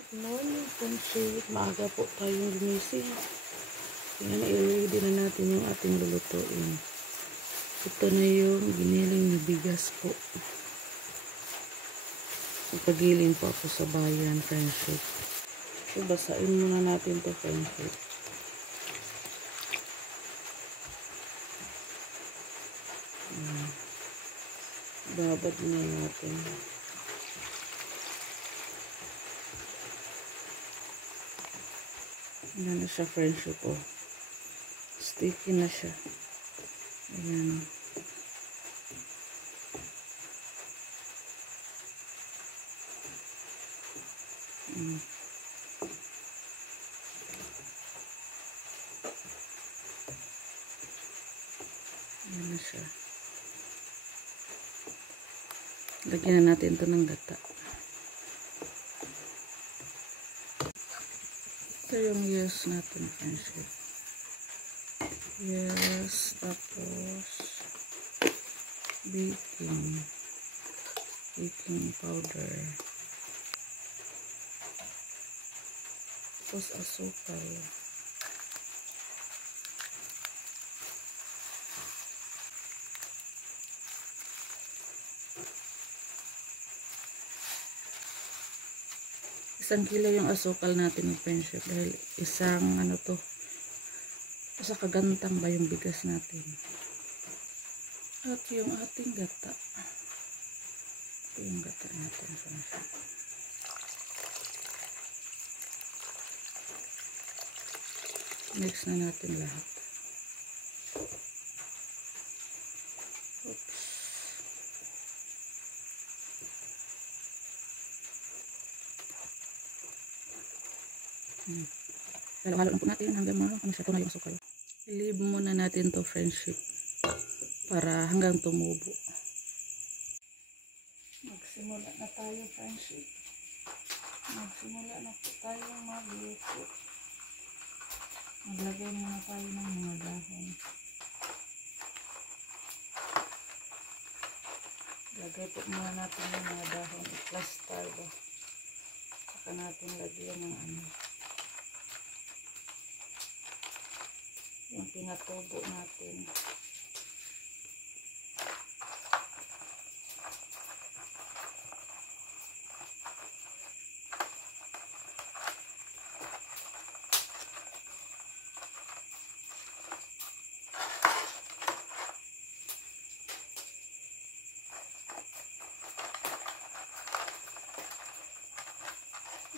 Good morning, friendship. Maaga po tayong gumising. Tingnan, i-ready na natin yung ating lulutuin. Ito na yung giniling na bigas po. Ipagiling po ako sa bayan, friendship. So, basain muna natin to, friendship. Babad na natin. Ayan na siya, friendship, oh. Sticky na siya. Ayan. Ayan na siya. Lagyan na natin ito ng gata. Ito yung yes natin, friendship. Yes, tapos baking powder, tapos asukal, isang kilo yung asukal natin, friendship, dahil isang sa kagantang ba yung bigas natin. At yung ating gata. Ito yung gata natin, friendship. Mix na natin lahat. Oops. Halo-halo lang po natin hanggang masyado na yung asukal. I-leave muna natin to, friendship, para hanggang tumubo. Magsimula na tayo, friendship. Magsimula na po tayong magluto. Maglagay muna tayo ng mga dahon. Lagay po muna natin yung mga dahon. I-plaster ba? Saka natin lagyan ng yung pinatubo natin.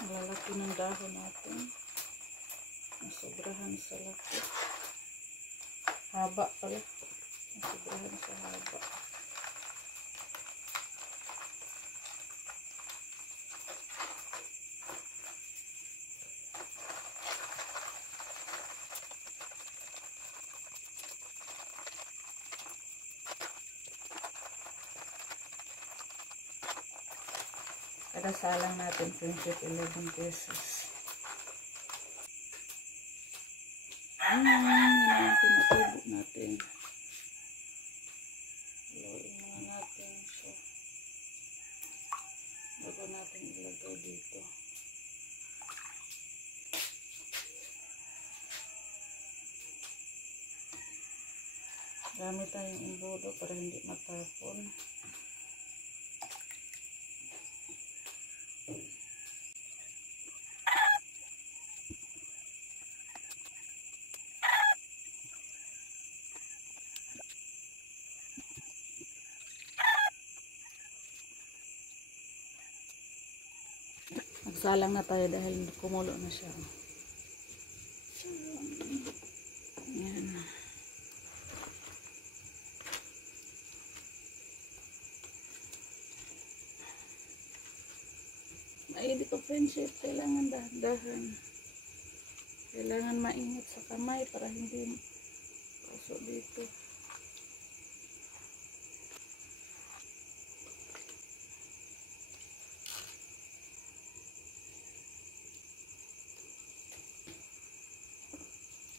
Ang lalaki ng dahon natin. Nasobrahan sa laki. Haba pala. Nasobrahan sa haba. Kada salang natin, friendship, 11 pesos. Ayan, yun ang pinatubo natin. Haluin muna natin siya. Bago natin ilagay dito. Dami tayong imbodo para hindi matapon. Magsalang na tayo dahil kumulo na siya. Ayan. Maigi ko, friendship. Kailangan dahan-dahan. Kailangan maingat sa kamay para hindi pasok dito.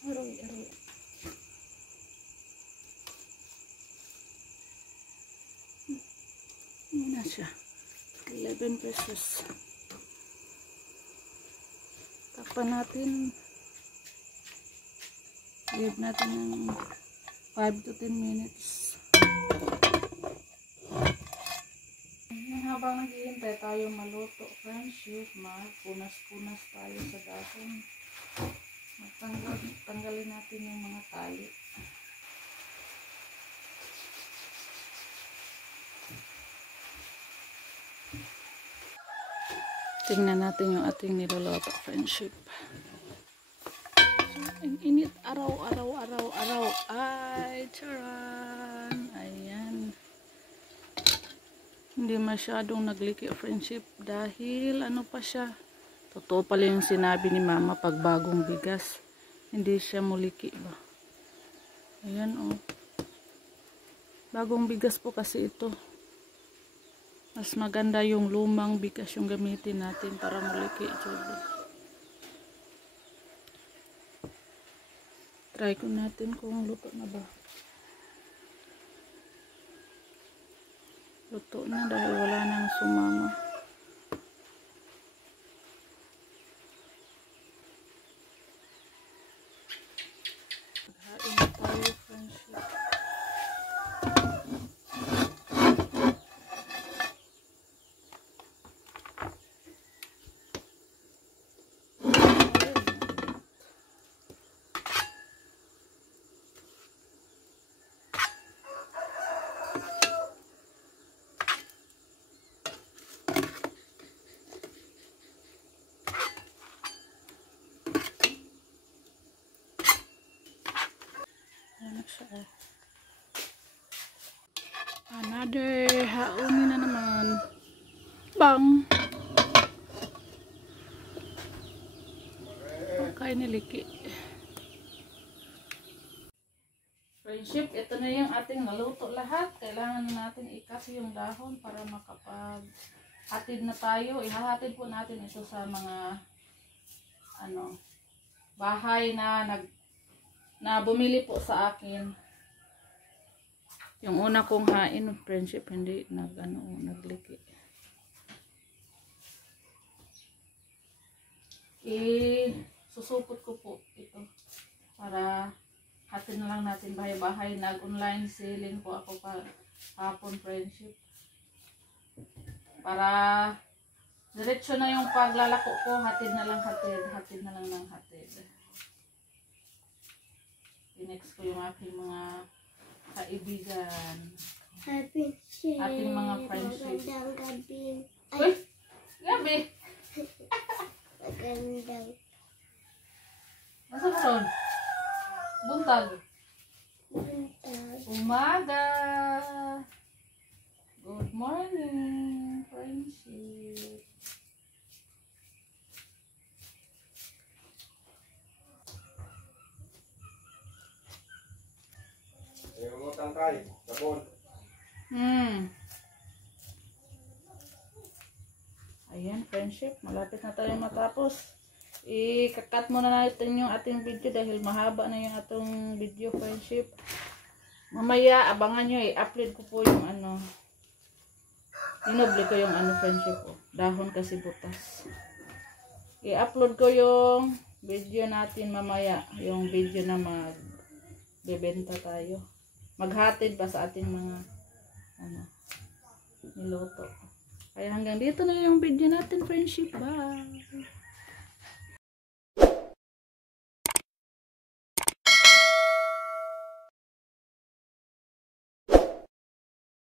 Aroy. Ayan na siya. 11 pesos. Takpan natin. Leave natin ng 5 to 10 minutes. Habang naghihintay tayo maluto, friendship, punas-punas tayo sa dahon. Tanggalin natin yung mga tali. Tingnan natin yung ating niluluto, friendship. Ang init, araw. Ay, charan. Ayan. Hindi masyadong nagliki, friendship. Dahil, ano pa siya. Totoo pala yung sinabi ni mama, pag bagong bigas, hindi siya muliki ba. Ayan, oh. Bagong bigas po kasi ito. Mas maganda yung lumang bigas yung gamitin natin para muliki. Try ko natin kung luto na ba. Luto na dahil wala nang sumama. Paghain na tayo, friendship. Another haunin na naman. Bang! Okay, niliki. Friendship, ito na yung ating naluto lahat. Kailangan natin ikas yung dahon para makapag-hatid na tayo. Ihahatid po natin ito sa mga bahay na bumili po sa akin. Yung una kong hain, friendship, hindi nagliki. Susupot ko po ito para hatid na lang natin bahay-bahay. Nag-online selling po ako hapon, friendship. Para diretso na yung paglalako ko, hatid na lang ng hatid. I-next ko yung aking mga kaibigan. Ating mga friendship. Uy! Gabi! Magandang Nasa ka ron? Buntag? Umaga! Good morning, friendship. Tangkay, kapon. Ayan, friendship. Malapit na tayo matapos. I-cut muna natin yung ating video dahil mahaba na yung atong video, friendship. Mamaya, abangan nyo, i-upload ko po yung inoble ko yung friendship ko. Dahon kasi butas. I-upload ko yung video natin mamaya. Yung video na magbebenta tayo. Maghatid pa sa ating mga niluto. Kaya hanggang dito na yung video natin, friendship. Bye!